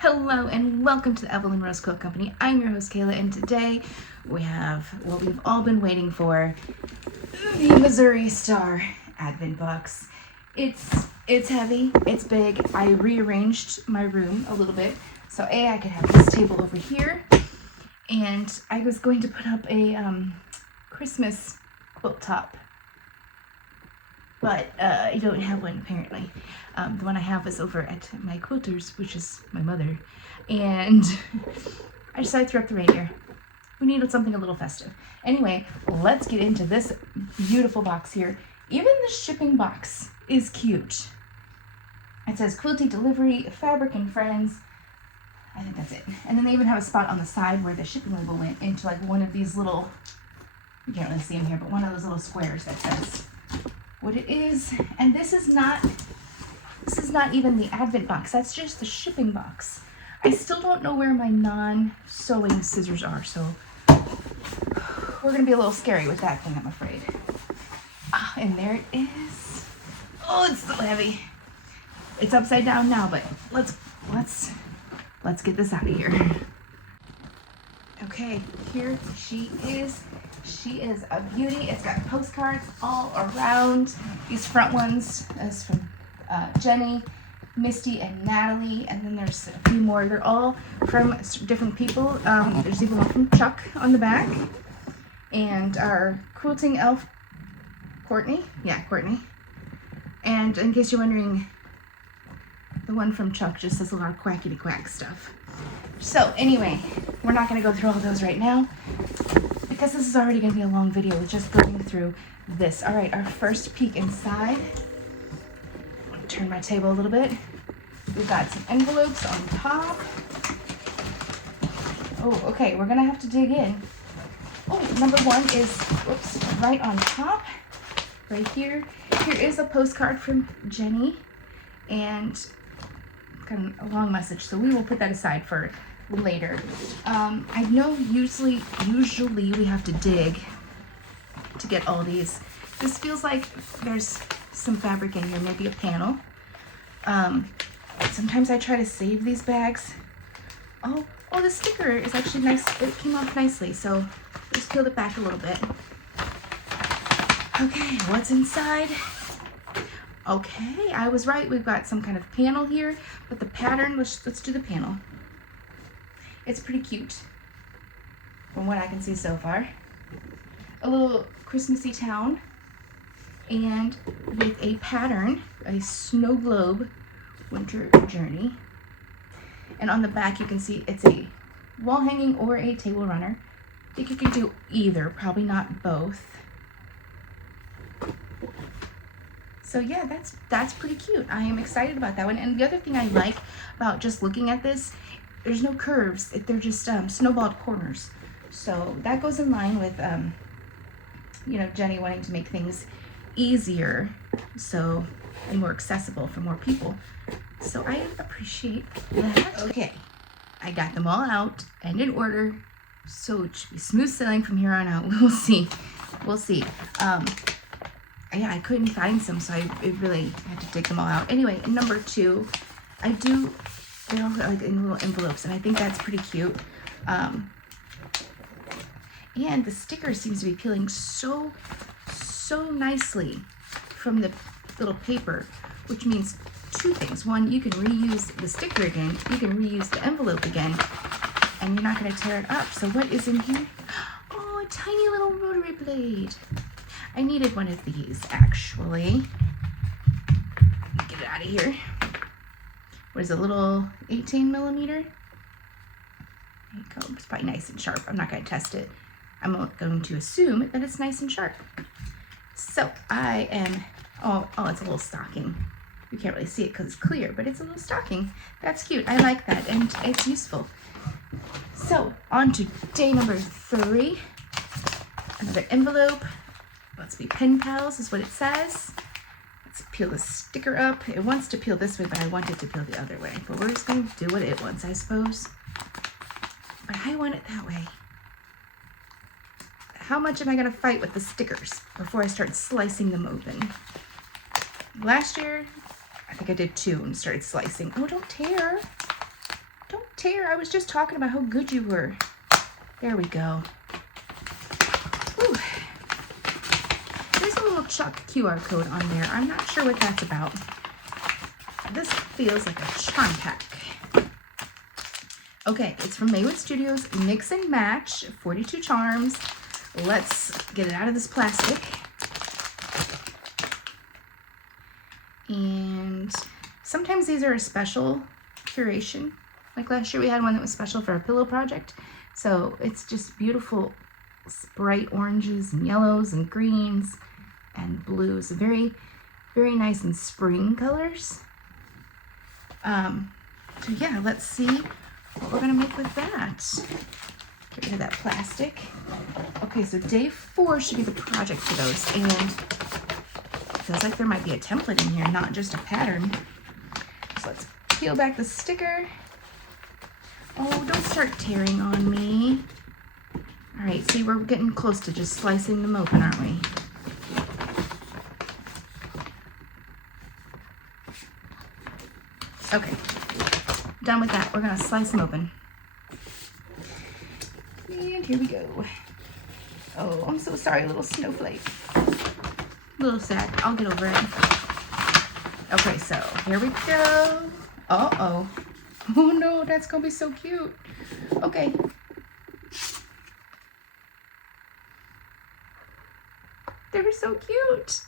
Hello and welcome to the Evelyn Rose Quilt Company. I'm your host Kayla, and today we have what we've all been waiting for, the Missouri Star Advent Box. It's heavy, it's big. I rearranged my room a little bit so I could have this table over here, and I was going to put up a Christmas quilt top, but I don't have one apparently. The one I have is over at my quilters, which is my mother, and I decided to throw up the reindeer. We needed something a little festive. Anyway, let's get into this beautiful box here. Even the shipping box is cute. It says Quilty Delivery, Fabric and Friends. I think that's it. And then they even have a spot on the side where the shipping label went into like one of these little, you can't really see them here, but one of those little squares that says what it is. And this is not even the Advent box. That's just the shipping box. I still don't know where my non-sewing scissors are, so we're gonna be a little scary with that thing, I'm afraid. And there it is. Oh, it's so heavy. It's upside down now, but let's get this out of here. Okay, here she is. She is a beauty. It's got postcards all around. These front ones is from Jenny, Misty, and Natalie, and then there's a few more. They're all from different people. There's even one from Chuck on the back, and our quilting elf, Courtney. Yeah, Courtney. And in case you're wondering, the one from Chuck just says a lot of quackity quack stuff. So anyway, we're not going to go through all those right now because this is already going to be a long video with just going through this. All right, our first peek inside. Turn my table a little bit. We've got some envelopes on top. Oh, okay, we're gonna have to dig in. Oh, number one is, whoops, right on top, right here. Here is a postcard from Jenny, and kind of a long message, so we will put that aside for later. I know usually we have to dig to get all these. This feels like there's some fabric in here, maybe a panel. Sometimes I try to save these bags. Oh, the sticker is actually nice. It came off nicely, so just peeled it back a little bit. Okay, what's inside? Okay, I was right. We've got some kind of panel here, but the pattern, let's do the panel. It's pretty cute from what I can see so far. A little Christmassy town, and with a pattern, a snow globe winter journey. And on the back you can see it's a wall hanging or a table runner. I think you could do either, probably not both. So yeah, that's pretty cute. I am excited about that one. And the other thing I like about just looking at this, there's no curves. They're just snowballed corners. So that goes in line with Jenny wanting to make things easier and more accessible for more people. So I appreciate that. Okay, I got them all out and in order, so it should be smooth sailing from here on out. We'll see. Yeah, I couldn't find some, so I really had to dig them all out. Anyway, number two, they're all like in little envelopes, and I think that's pretty cute. And the sticker seems to be peeling so nicely from the little paper, which means two things. One, you can reuse the sticker again, you can reuse the envelope again, and you're not going to tear it up. So what is in here? Oh, a tiny little rotary blade. I needed one of these, actually. Get it out of here. What is it, a little 18 millimeter? There you go. It's probably nice and sharp. I'm not going to test it. I'm going to assume that it's nice and sharp. So I am, oh, it's a little stocking. You can't really see it because it's clear, but it's a little stocking. That's cute. I like that, and it's useful. So on to day number 3. Another envelope. Let's be pen pals is what it says. Let's peel the sticker up. It wants to peel this way, but I want it to peel the other way. But we're just going to do what it wants, I suppose. But I want it that way. How much am I going to fight with the stickers before I start slicing them open? Last year, I think I did 2 and started slicing. Oh, don't tear. tear. I was just talking about how good you were. There we go. Whew. There's a little Chuck QR code on there. I'm not sure what that's about. This feels like a charm pack. Okay, it's from Maywood Studios. Mix and Match, 42 charms. Let's get it out of this plastic. And sometimes these are a special curation. Like last year we had one that was special for our pillow project. So it's just beautiful bright oranges and yellows and greens and blues. Very, very nice and spring colors. So yeah, let's see what we're gonna make with that. Get rid of that plastic. Okay, so day 4 should be the project for those, and it feels like there might be a template in here, not just a pattern. So let's peel back the sticker. Oh, don't start tearing on me. All right, see, we're getting close to just slicing them open, aren't we? Okay, done with that. We're gonna slice them open. And here we go. Oh, I'm so sorry, little snowflake. A little sad. I'll get over it. Okay, so here we go. Uh-oh. Oh no, that's gonna be so cute. Okay. They're so cute.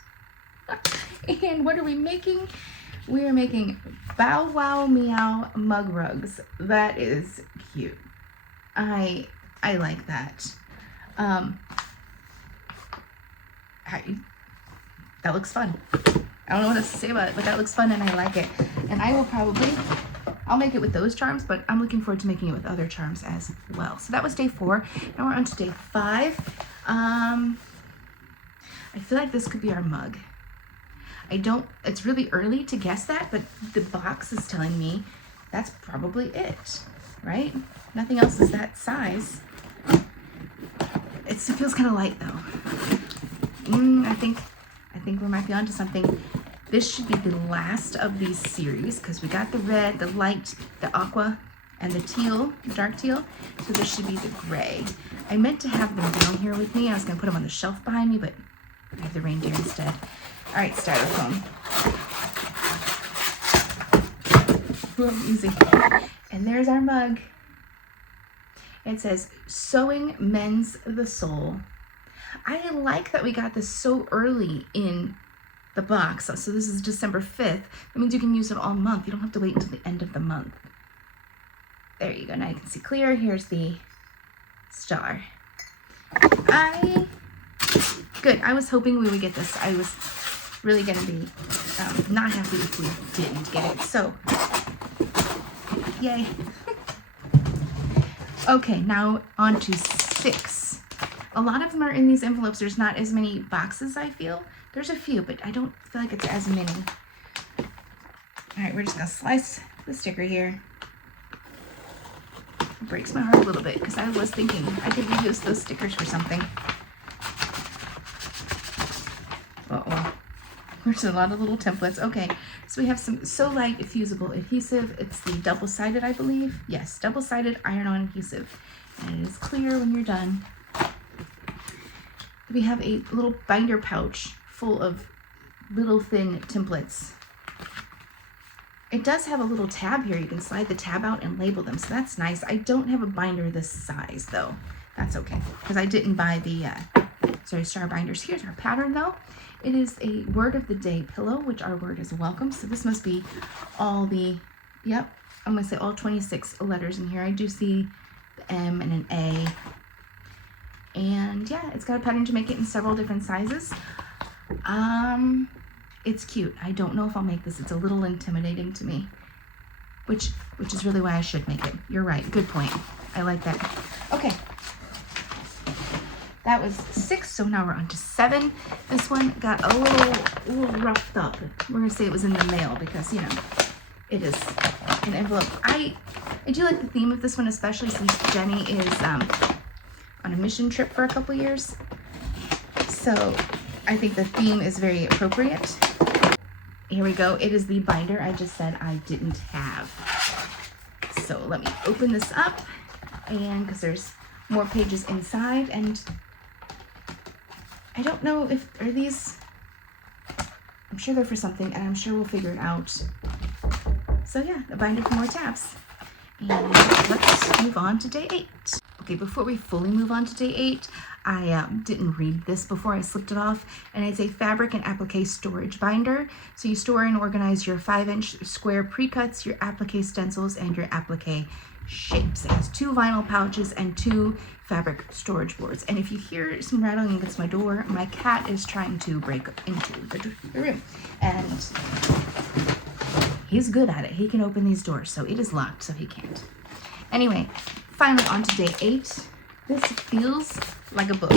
And what are we making? We are making Bow Wow Meow mug rugs. That is cute. I like that. That looks fun. I don't know what else to say about it, but that looks fun and I like it. And I will I'll make it with those charms, but I'm looking forward to making it with other charms as well. So that was day 4. Now we're on to day 5. I feel like this could be our mug. It's really early to guess that, but the box is telling me that's probably it, right? Nothing else is that size. It feels kind of light though. I think we might be onto something. This should be the last of these series because we got the red, the light, the aqua, and the teal, the dark teal. So this should be the gray. I meant to have them down here with me. I was gonna put them on the shelf behind me, but I have the reindeer instead. All right, styrofoam. Who I'm using. And there's our mug. It says, Sewing Mends the Soul. I like that we got this so early in the box. So this is December 5th. That means you can use it all month. You don't have to wait until the end of the month. There you go. Now you can see clear. Here's the star. Good. I was hoping we would get this. I was really going to be not happy if we didn't get it. So, yay. Okay, now on to 6. A lot of them are in these envelopes. There's not as many boxes, I feel. There's a few, but I don't feel like it's as many. All right, we're just going to slice the sticker here. It breaks my heart a little bit because I was thinking I could reuse those stickers for something. Uh-oh. There's a lot of little templates. Okay, so we have some So Light fusible adhesive. It's the double-sided, I believe. Yes, double-sided iron-on adhesive. And it is clear when you're done. We have a little binder pouch full of little thin templates. It does have a little tab here. You can slide the tab out and label them, so that's nice. I don't have a binder this size, though. That's okay, because I didn't buy the star binders. Here's our pattern, though. It is a word of the day pillow, which our word is welcome. So this must be all the, I'm going to say all 26 letters in here. I do see the M and an A. And yeah, it's got a pattern to make it in several different sizes. It's cute. I don't know if I'll make this. It's a little intimidating to me, which is really why I should make it. You're right. Good point. I like that. Okay. That was 6, so now we're on to 7. This one got a little roughed up. We're gonna say it was in the mail because, it is an envelope. I do like the theme of this one, especially since Jenny is on a mission trip for a couple years. So I think the theme is very appropriate. Here we go. It is the binder I just said I didn't have. so let me open this up, and because there's more pages inside, and I don't know if, are these, I'm sure they're for something, and I'm sure we'll figure it out. So yeah, a binder for more tabs. And let's move on to day 8. Okay, before we fully move on to day 8, I didn't read this before I slipped it off, and it's a fabric and applique storage binder. So you store and organize your 5-inch square pre-cuts, your applique stencils, and your applique shapes. It has 2 vinyl pouches and 2 fabric storage boards. And if you hear some rattling against my door, my cat is trying to break into the room, and he's good at it. He can open these doors, so it is locked, so he can't. Anyway, finally on to day 8. This feels like a book.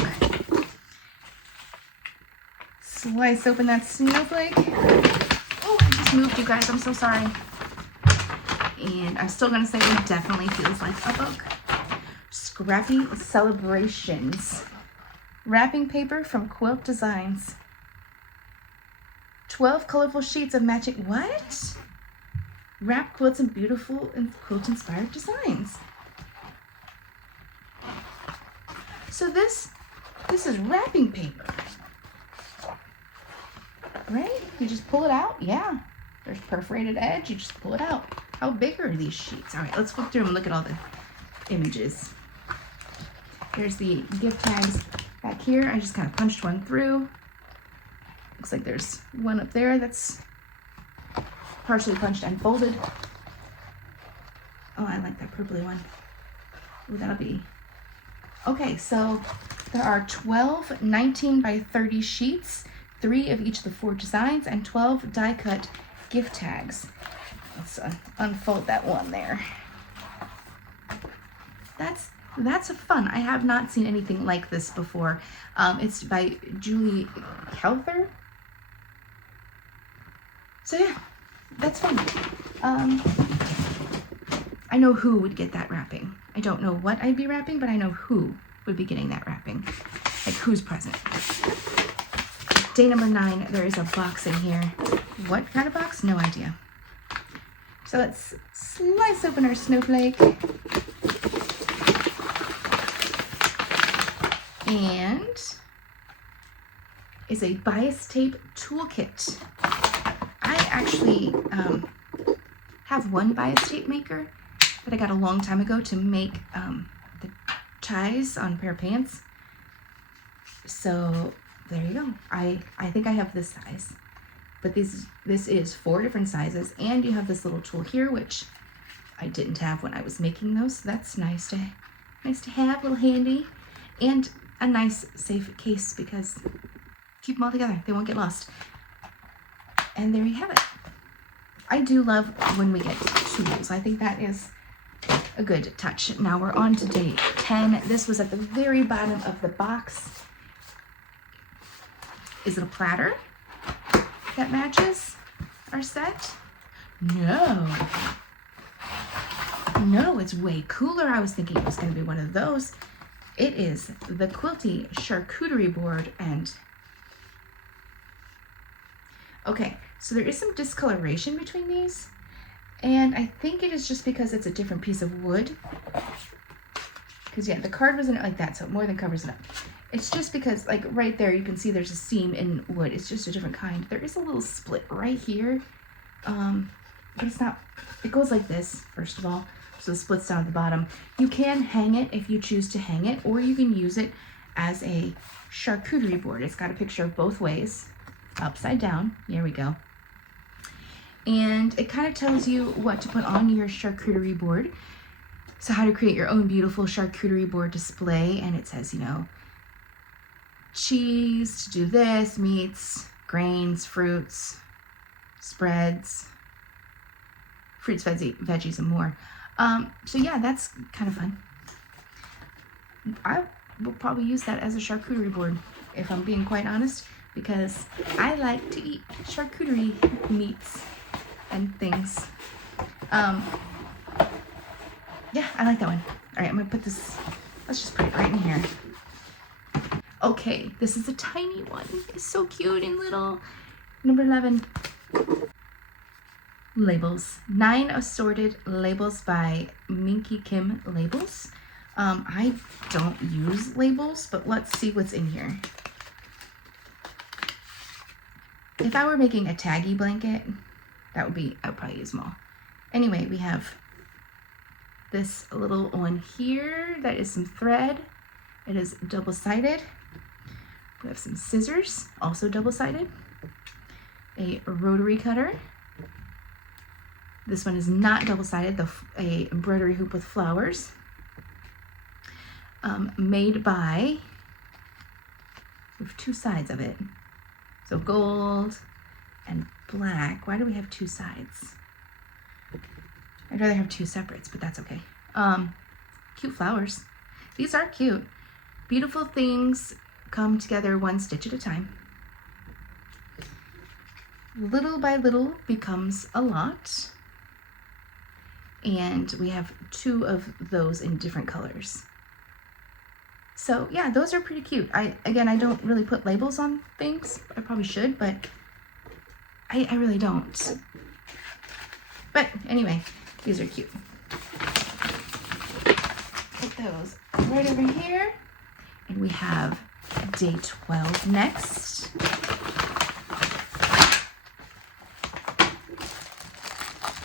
Slice open that snowflake. Oh, I just moved, you guys. I'm so sorry. And I'm still gonna say it definitely feels like a book. Scrappy Celebrations. Wrapping paper from Quilt Designs. 12 colorful sheets of matching, what? Wrap quilts in beautiful and quilt-inspired designs. So this is wrapping paper, right? You just pull it out. Yeah, there's perforated edge. You just pull it out. How big are these sheets? All right, let's flip through them and look at all the images. There's the gift tags back here. I just kind of punched one through. Looks like there's one up there that's partially punched and folded. Oh, I like that purpley one. Ooh, that'll be... Okay, so there are 12 19 by 30 sheets, 3 of each of the 4 designs, and 12 die-cut gift tags. Let's unfold that one there. That's fun. I have not seen anything like this before. It's by Julie Calther. So yeah, that's fun. I know who would get that wrapping. I don't know what I'd be wrapping, but I know who would be getting that wrapping. Like, who's present. Day number 9, there is a box in here. What kind of box? No idea. So let's slice open our snowflake. And is a bias tape toolkit. I actually have one bias tape maker that I got a long time ago to make the ties on a pair of pants. So there you go. I think I have this size, but this is 4 different sizes, and you have this little tool here, which I didn't have when I was making those. So that's nice to have, a little handy, and a nice safe case because keep them all together. They won't get lost. And there you have it. I do love when we get tools. I think that is a good touch. Now we're on to day 10. This was at the very bottom of the box. Is it a platter that matches our set? No. No, it's way cooler. I was thinking it was going to be one of those. It is the Quilty charcuterie board, and okay, so there is some discoloration between these, and I think it is just because it's a different piece of wood. Because yeah, the card wasn't like that, so it more than covers it up. It's just because, like, right there, you can see there's a seam in wood. It's just a different kind. There is a little split right here, but it's not, it goes like this, first of all. So the split's down at the bottom. You can hang it if you choose to hang it, or you can use it as a charcuterie board. It's got a picture of both ways, upside down. Here we go. And it kind of tells you what to put on your charcuterie board. So how to create your own beautiful charcuterie board display. And it says, you know, cheese to do this, meats, grains, fruits, spreads, fruits, veggies, and more. So yeah, that's kind of fun. I will probably use that as a charcuterie board, if I'm being quite honest, because I like to eat charcuterie meats and things. Yeah, I like that one. All right, I'm gonna put this, let's just put it right in here. Okay, this is a tiny one. It's so cute and little. Number 11. labels. 9 assorted labels by Minky Kim Labels. I don't use labels, but let's see what's in here. If I were making a taggy blanket, I would probably use them all. Anyway, we have this little one here that is some thread. It is double-sided. We have some scissors, also double-sided. A rotary cutter. This one is not double-sided, a embroidery hoop with flowers. Made by, we have 2 sides of it. So gold and black. Why do we have 2 sides? I'd rather have 2 separates, but that's okay. Cute flowers. These are cute. Beautiful things come together one stitch at a time. Little by little becomes a lot. And we have 2 of those in different colors. So yeah, those are pretty cute. I don't really put labels on things. I probably should, but I really don't. But anyway, these are cute. Put those right over here. And we have day 12 next.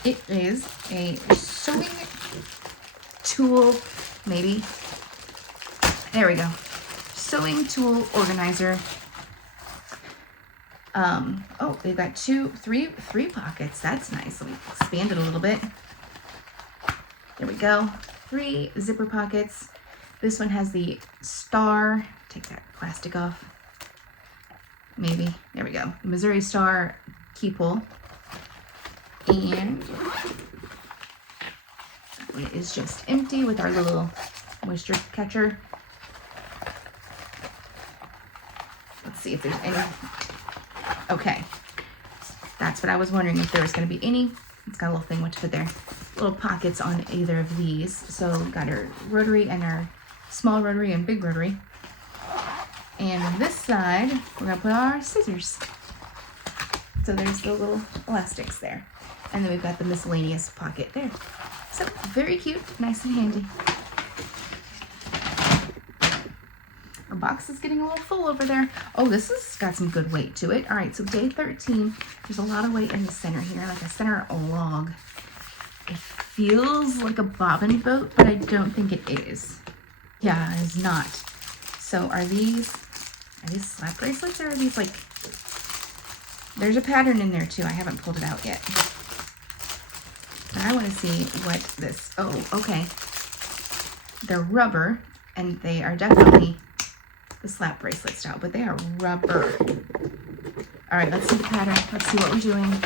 It is a sewing tool, maybe. There we go. Sewing tool organizer. Oh, they've got three pockets. That's nice. Let me expand it a little bit. There we go. 3 zipper pockets. This one has the star. Take that plastic off. Maybe. There we go. Missouri Star key pull. And it is just empty with our little moisture catcher. Let's see if there's any. Okay, that's what I was wondering, if there was going to be any. It's got a little thing what to put there. Little pockets on either of these. So we've got our rotary and our small rotary and big rotary. And on this side, we're going to put our scissors. So there's the little elastics there. And then we've got the miscellaneous pocket there. So very cute, nice and handy. Our box is getting a little full over there. Oh, this has got some good weight to it. All right, so day 13, there's a lot of weight in the center here, like a center log. It feels like a bobbin boat, but I don't think it is. Yeah, it is not. So are these slap bracelets, or are these like, there's a pattern in there too. I haven't pulled it out yet. And I want to see what this, oh, okay. They're rubber, and they are definitely the slap bracelet style, but they are rubber. All right, let's see the pattern. Let's see what we're doing.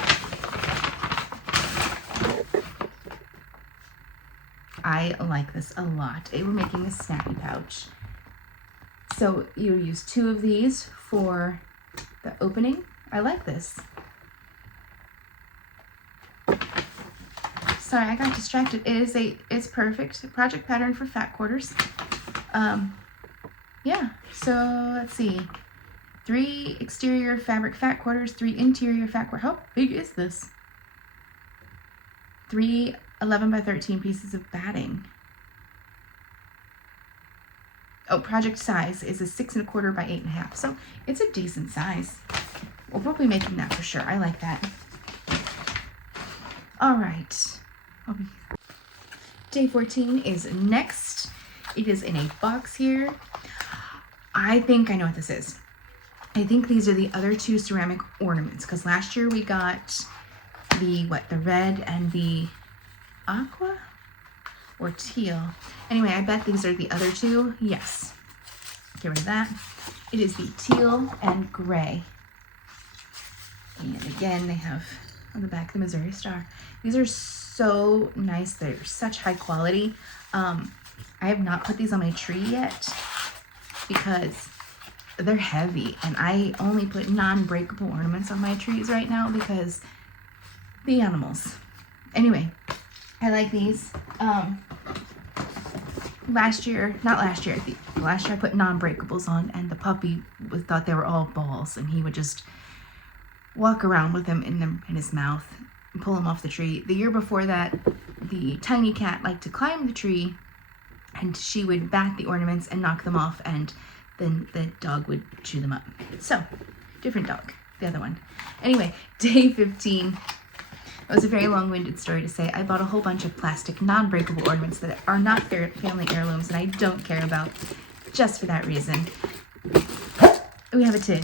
I like this a lot. We're making a snappy pouch. So you use 2 of these for the opening. I like this. Sorry, I got distracted. It's perfect. Project pattern for fat quarters. Yeah, so let's see. 3 exterior fabric fat quarters, 3 interior fat quarters. How big is this? 3 11 by 13 pieces of batting. Oh, project size is a 6 1/4 by 8 1/2. So it's a decent size. We'll be making that for sure. I like that. All right. Day 14 is next. It is in a box here. I think I know what this is. I think these are the other 2 ceramic ornaments, because last year we got the red and the aqua or teal. Anyway, I bet these are the other 2. Yes. Get rid of that. It is the teal and gray. And again, they have on the back the Missouri Star. These are so nice. They're such high quality. I have not put these on my tree yet because they're heavy, and I only put non-breakable ornaments on my trees right now because the animals. Anyway, I like these. Last year I put non-breakables on, and the puppy thought they were all balls, and he would just walk around with them in his mouth. pull them off the tree. The year before that, the tiny cat liked to climb the tree, and she would bat the ornaments and knock them off, and then the dog would chew them up. So, different dog, the other one. Anyway, day 15. It was a very long-winded story to say. I bought a whole bunch of plastic, non-breakable ornaments that are not family heirlooms and I don't care about, just for that reason. We have a tin.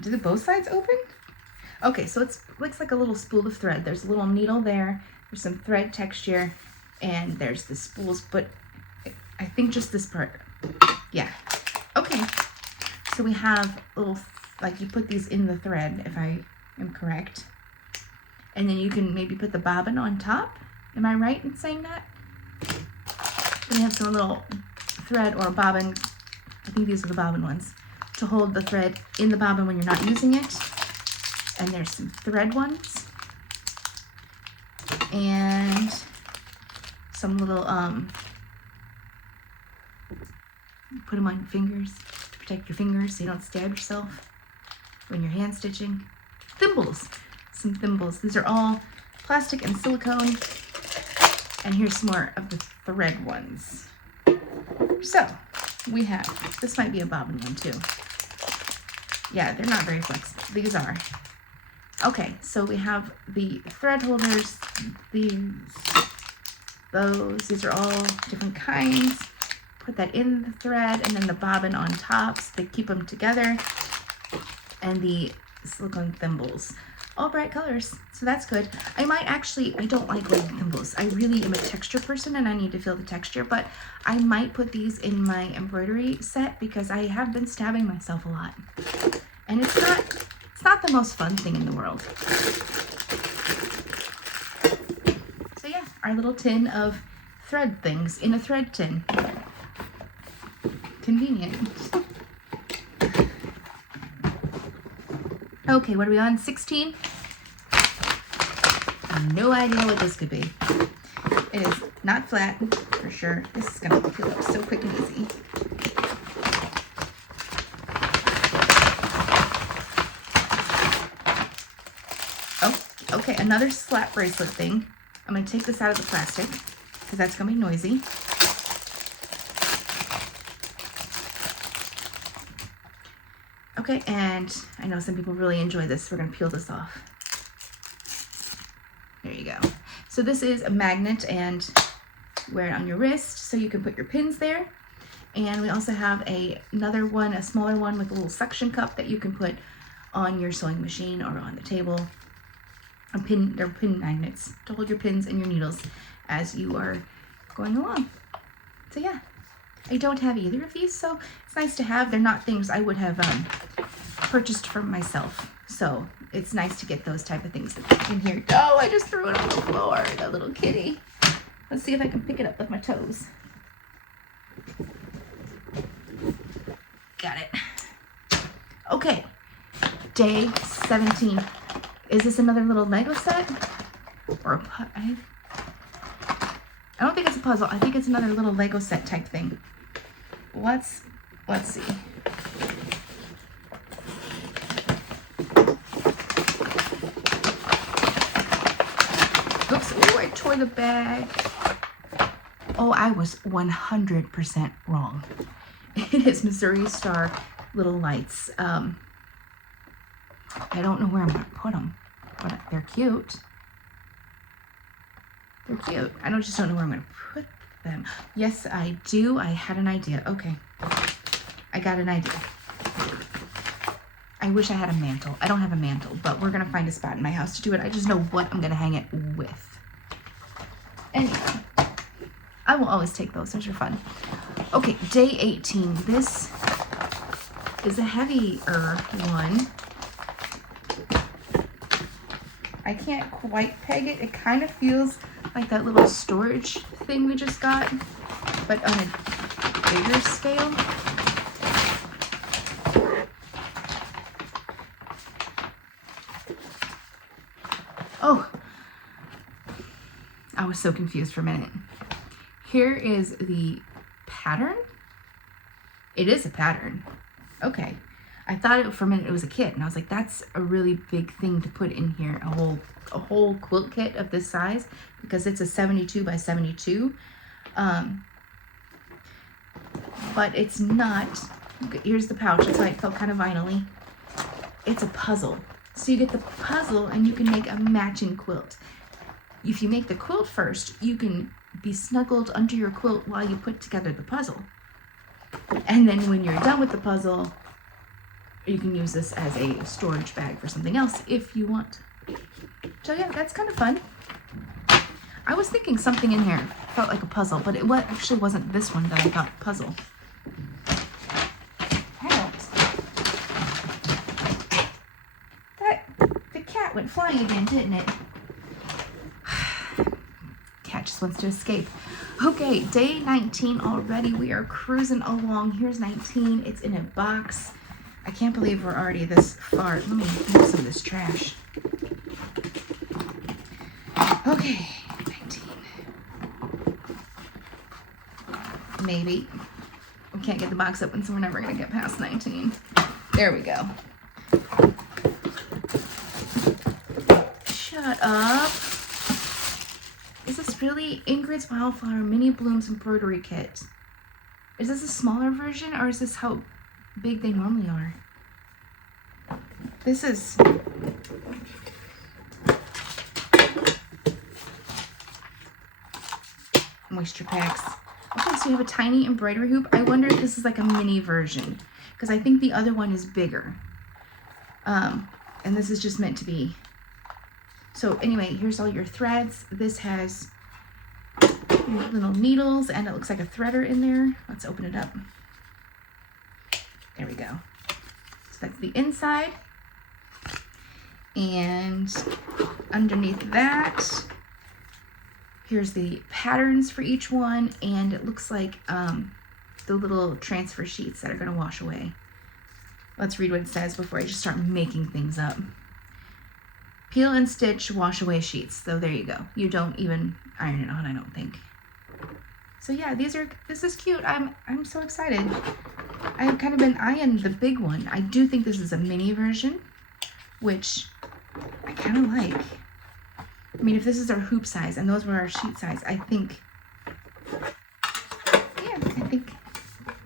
Do both sides open? Okay, so it looks like a little spool of thread. There's a little needle there. There's some thread texture, and there's the spools, but I think just this part. Yeah. Okay. So we have little, like you put these in the thread, if I am correct. And then you can maybe put the bobbin on top. Am I right in saying that? We have some little thread or bobbin. I think these are the bobbin ones, to hold the thread in the bobbin when you're not using it. And there's some thread ones. And some little, put them on your fingers to protect your fingers so you don't stab yourself when you're hand stitching. Thimbles, some thimbles. These are all plastic and silicone. And here's some more of the thread ones. So we have, this might be a bobbin one too. Yeah, they're not very flexible. These are. Okay, so we have the thread holders, these are all different kinds. Put that in the thread and then the bobbin on top so they keep them together. And the silicone thimbles, all bright colors, so that's good. I don't like gold thimbles. I really am a texture person and I need to feel the texture, but I might put these in my embroidery set because I have been stabbing myself a lot. And it's not the most fun thing in the world. So yeah, our little tin of thread things in a thread tin. Convenient. Okay, what are we on? 16? No idea what this could be. It is not flat, for sure. This is gonna peel up so quick and easy. Oh, okay, another slap bracelet thing. I'm gonna take this out of the plastic, because that's gonna be noisy. Okay, and I know some people really enjoy this. We're gonna peel this off. There you go. So this is a magnet and wear it on your wrist so you can put your pins there. And we also have another one, a smaller one with a little suction cup that you can put on your sewing machine or on the table. They're pin magnets to hold your pins and your needles as you are going along. So yeah, I don't have either of these, so it's nice to have. They're not things I would have purchased for myself. So it's nice to get those type of things in here. Oh, I just threw it on the floor, the little kitty. Let's see if I can pick it up with my toes. Got it. Okay, day 17. Is this another little Lego set? Or I don't think it's a puzzle. I think it's another little Lego set type thing. Let's see. Oops, oh, I tore the bag. Oh, I was 100% wrong. It is Missouri Star little lights. I don't know where I'm gonna put them, but they're cute. They're cute. I just don't know where I'm gonna put them. Yes, I do. I had an idea. Okay, I got an idea. I wish I had a mantle. I don't have a mantle, but we're gonna find a spot in my house to do it. I just know what I'm gonna hang it with. Anyway, I will always take those. Those are fun. Okay, day 18. This is a heavier one. I can't quite peg it. It kind of feels like that little storage thing we just got, but on a bigger scale. Oh, I was so confused for a minute. Here is the pattern. It is a pattern. Okay. I thought it for a minute it was a kit, and I was like, that's a really big thing to put in here, a whole quilt kit of this size, because it's a 72 by 72. But it's not. Here's the pouch. That's why it felt kind of vinyl-y. It's a puzzle. So you get the puzzle and you can make a matching quilt. If you make the quilt first, you can be snuggled under your quilt while you put together the puzzle. And then when you're done with the puzzle, you can use this as a storage bag for something else if you want. So yeah, that's kind of fun. I was thinking something in here felt like a puzzle, but it actually wasn't this one that I thought puzzle. The cat went flying again, didn't it? Cat just wants to escape. Okay, day 19 already. We are cruising along. Here's 19. It's in a box. I can't believe we're already this far. Let me move some of this trash. Okay, 19. Maybe. We can't get the box open, so we're never going to get past 19. There we go. Shut up. Is this really Ingrid's Wildflower Mini Blooms Embroidery Kit? Is this a smaller version, or is this how big they normally are? This is... moisture packs. Okay, so you have a tiny embroidery hoop. I wonder if this is like a mini version, because I think the other one is bigger. And this is just meant to be. So anyway, here's all your threads. This has your little needles, and it looks like a threader in there. Let's open it up. There we go. So that's the inside. And underneath that, here's the patterns for each one, and it looks like the little transfer sheets that are going to wash away. Let's read what it says before I just start making things up. Peel and stitch wash away sheets. So there you go. You don't even iron it on, I don't think. So yeah, this is cute. I'm so excited. I've kind of been eyeing the big one. I do think this is a mini version, which I kind of like. I mean, if this is our hoop size and those were our sheet size, I think, yeah,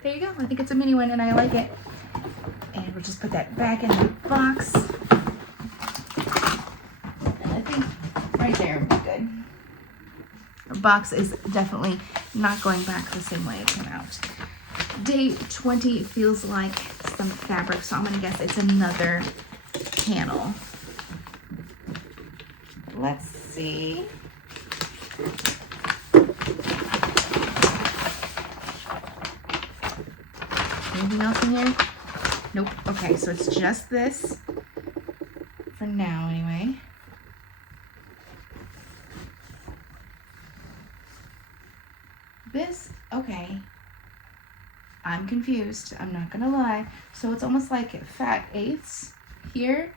there you go. I think it's a mini one and I like it. And we'll just put that back in the box. And I think right there would be good. Our box is definitely not going back the same way it came out. Day 20 feels like some fabric, so I'm going to guess it's another panel. Let's see. Anything else in here? Nope. Okay, so it's just this for now anyway. This, okay. I'm confused. I'm not gonna lie. So it's almost like fat eighths here,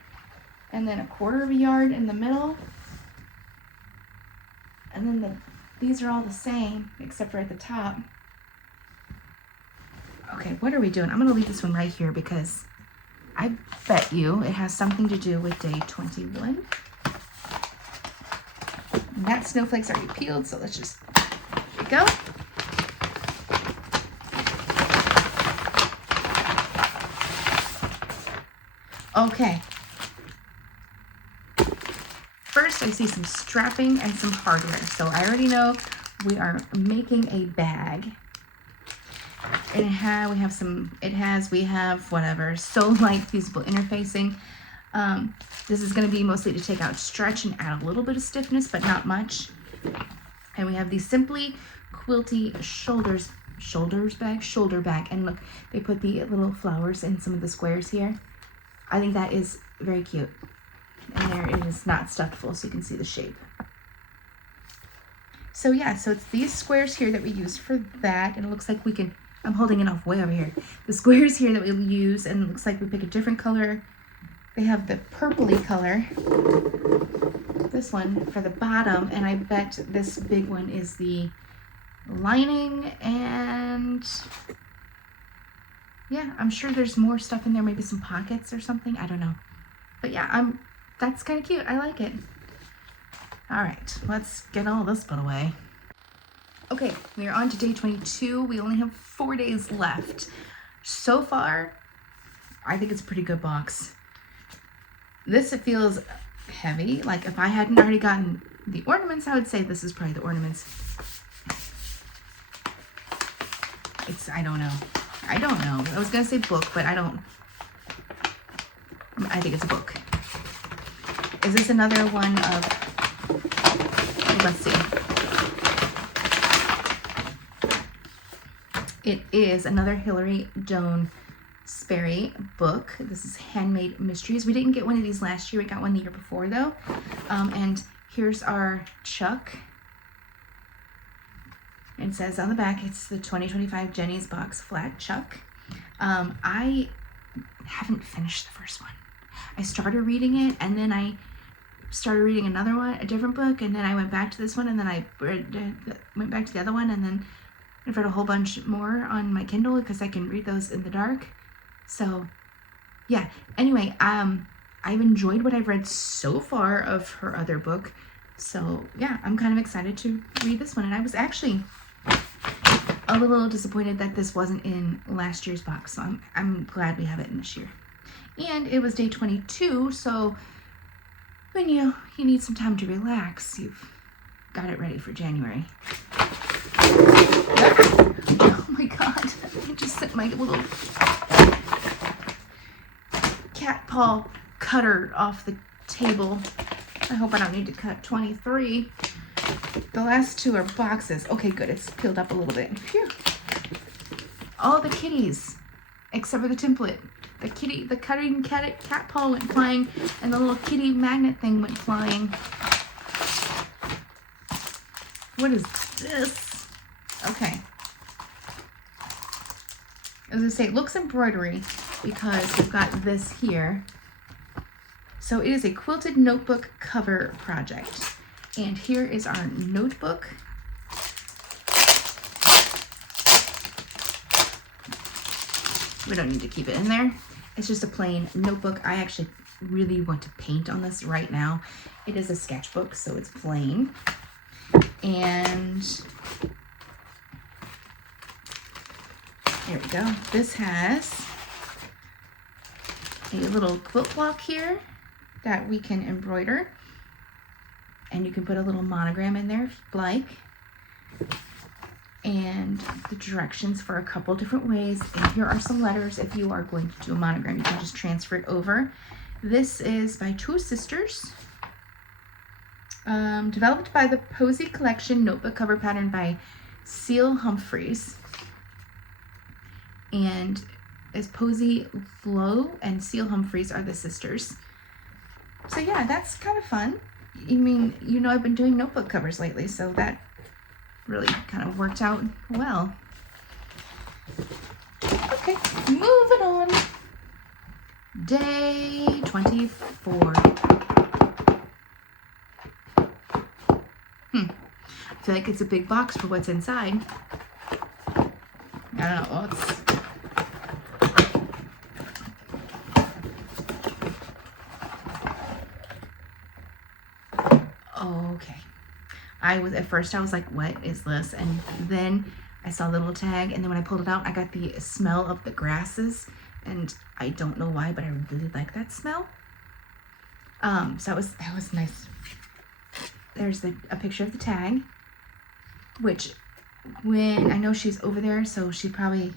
and then a quarter of a yard in the middle. And then these are all the same, except for at the top. Okay, what are we doing? I'm gonna leave this one right here because I bet you it has something to do with day 21. And that snowflake's already peeled, so let's just, there we go. Okay. First, I see some strapping and some hardware. So I already know we are making a bag. And we have whatever, Sew Light fusible interfacing. This is going to be mostly to take out stretch and add a little bit of stiffness, but not much. And we have the Simply Quilty shoulder bag. And look, they put the little flowers in some of the squares here. I think that is very cute. And there it is not stuffed full, so you can see the shape. So yeah, so it's these squares here that we use for that, and it looks like we can, I'm holding it off way over here. The squares here that we'll use, and it looks like we pick a different color. They have the purpley color, this one for the bottom, and I bet this big one is the lining, and yeah, I'm sure there's more stuff in there, maybe some pockets or something. I don't know. But yeah, that's kind of cute. I like it. All right, let's get all this put away. Okay, we are on to day 22. We only have 4 days left. So far, I think it's a pretty good box. It feels heavy. Like if I hadn't already gotten the ornaments, I would say this is probably the ornaments. I don't know. I was gonna say book, but I think it's a book. Is this another one of, let's see. It is another Hilary Joan Sperry book. This is Handmade Mysteries. We didn't get one of these last year. We got one the year before though. And here's our Chuck. It says on the back, it's the 2025 Jenny's Box Flat Chuck. I haven't finished the first one. I started reading it, and then I started reading another one, a different book, and then I went back to this one, and then I went back to the other one, and then I've read a whole bunch more on my Kindle because I can read those in the dark. So, yeah. Anyway, I've enjoyed what I've read so far of her other book. So, yeah, I'm kind of excited to read this one. And I was actually a little disappointed that this wasn't in last year's box. So I'm glad we have it in this year. And it was day 22, so when you need some time to relax, you've got it ready for January. Oh my god, I just set my little cat paw cutter off the table. I hope I don't need to cut 23. The last two are boxes. Okay, good, it's peeled up a little bit. Phew. All the kitties, except for the template. The cutting cat paw went flying, and the little kitty magnet thing went flying. What is this? Okay. As I say, it looks embroidery because we've got this here. So it is a quilted notebook cover project. And here is our notebook. We don't need to keep it in there. It's just a plain notebook. I actually really want to paint on this right now. It is a sketchbook, so it's plain. And there we go. This has a little quilt block here that we can embroider. And you can put a little monogram in there if you'd like. And the directions for a couple different ways. And here are some letters. If you are going to do a monogram, you can just transfer it over. This is by two sisters. Developed by the Posey Collection notebook cover pattern by Seal Humphreys. And as Posey Flo and Seal Humphreys are the sisters. So yeah, that's kind of fun. I mean, I've been doing notebook covers lately, so that really kind of worked out well. Okay, moving on. Day 24. I feel like it's a big box for what's inside. I don't know. Okay. At first I was like, what is this? And then I saw the little tag, and then when I pulled it out, I got the smell of the grasses, and I don't know why, but I really like that smell. So that was nice. There's a picture of the tag, which I know she's over there, so she probably,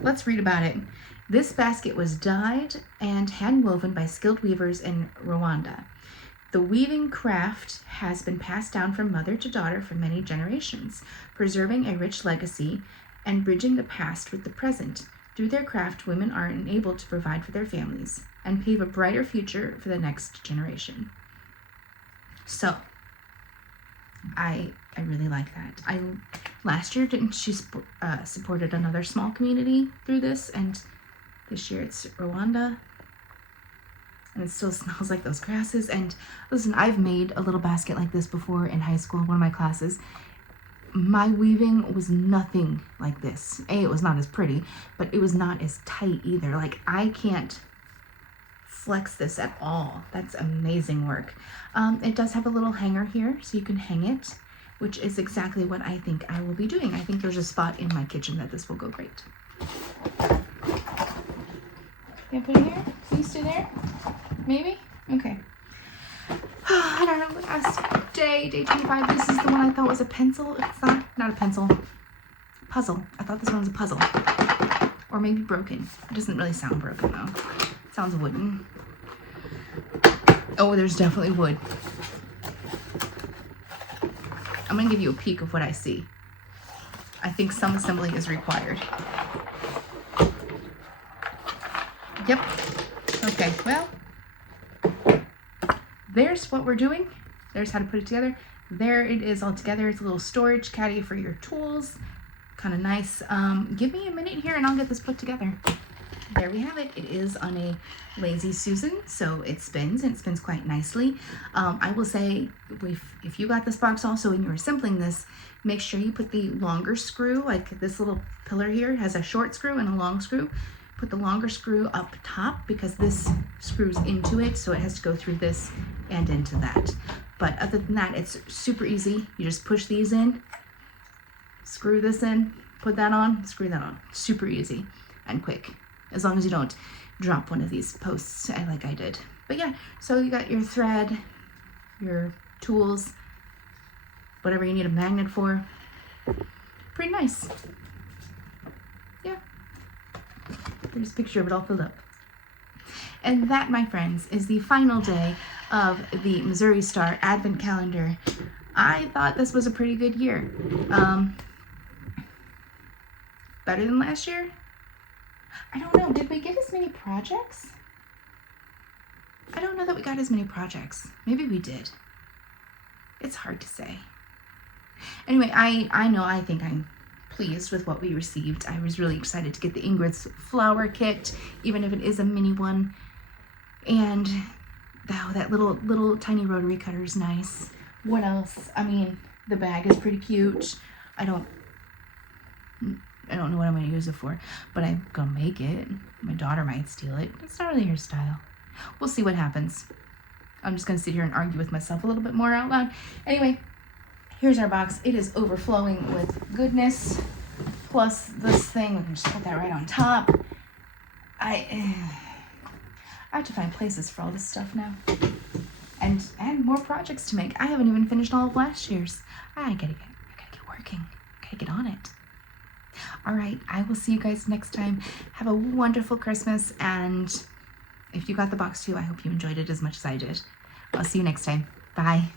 let's read about it. This basket was dyed and hand woven by skilled weavers in Rwanda. The weaving craft has been passed down from mother to daughter for many generations, preserving a rich legacy and bridging the past with the present. Through their craft, women are enabled to provide for their families and pave a brighter future for the next generation. So, I really like that. Last year, didn't she supported another small community through this, and this year it's Rwanda. And it still smells like those grasses. And listen, I've made a little basket like this before in high school in one of my classes. my weaving was nothing like this. It was not as pretty, but it was not as tight either. Like, I can't flex this at all. That's amazing work. It does have a little hanger here, so you can hang it, which is exactly what I think I will be doing. I think there's a spot in my kitchen that this will go great. Can I put it here? Can you stay there? Maybe? Okay. I don't know, last day 25. This is the one I thought was a pencil. It's not a pencil. Puzzle. I thought this one was a puzzle. Or maybe broken. It doesn't really sound broken though. It sounds wooden. Oh, there's definitely wood. I'm gonna give you a peek of what I see. I think some assembly is required. Yep. Okay, well, there's what we're doing. There's how to put it together. There it is all together. It's a little storage caddy for your tools. Kind of nice. Give me a minute here and I'll get this put together. There we have it. It is on a Lazy Susan, so it spins, and it spins quite nicely. I will say, if you got this box also and you're assembling this, make sure you put the longer screw, like this little pillar here has a short screw and a long screw. Put the longer screw up top because this screws into it, so it has to go through this and into that. But other than that, it's super easy. You just push these in, screw this in, put that on, screw that on. Super easy and quick, as long as you don't drop one of these posts like I did. But yeah, so you got your thread, your tools, whatever you need a magnet for. Pretty nice. Yeah. There's a picture of it all filled up. And that, my friends, is the final day of the Missouri Star Advent Calendar. I thought this was a pretty good year. Better than last year? I don't know. Did we get as many projects? I don't know that we got as many projects. Maybe we did. It's hard to say. Anyway, I think I'm pleased with what we received. I was really excited to get the Ingrid's flower kit, even if it is a mini one. And oh, that little tiny rotary cutter is nice. What else? I mean, the bag is pretty cute. I don't know what I'm going to use it for, but I'm going to make it. My daughter might steal it. It's not really her style. We'll see what happens. I'm just going to sit here and argue with myself a little bit more out loud. Anyway, here's our box. It is overflowing with goodness. Plus this thing, we can just put that right on top. I have to find places for all this stuff now. And more projects to make. I haven't even finished all of last year's. I gotta get working. Gotta get on it. All right, I will see you guys next time. Have a wonderful Christmas, and if you got the box too, I hope you enjoyed it as much as I did. I'll see you next time. Bye.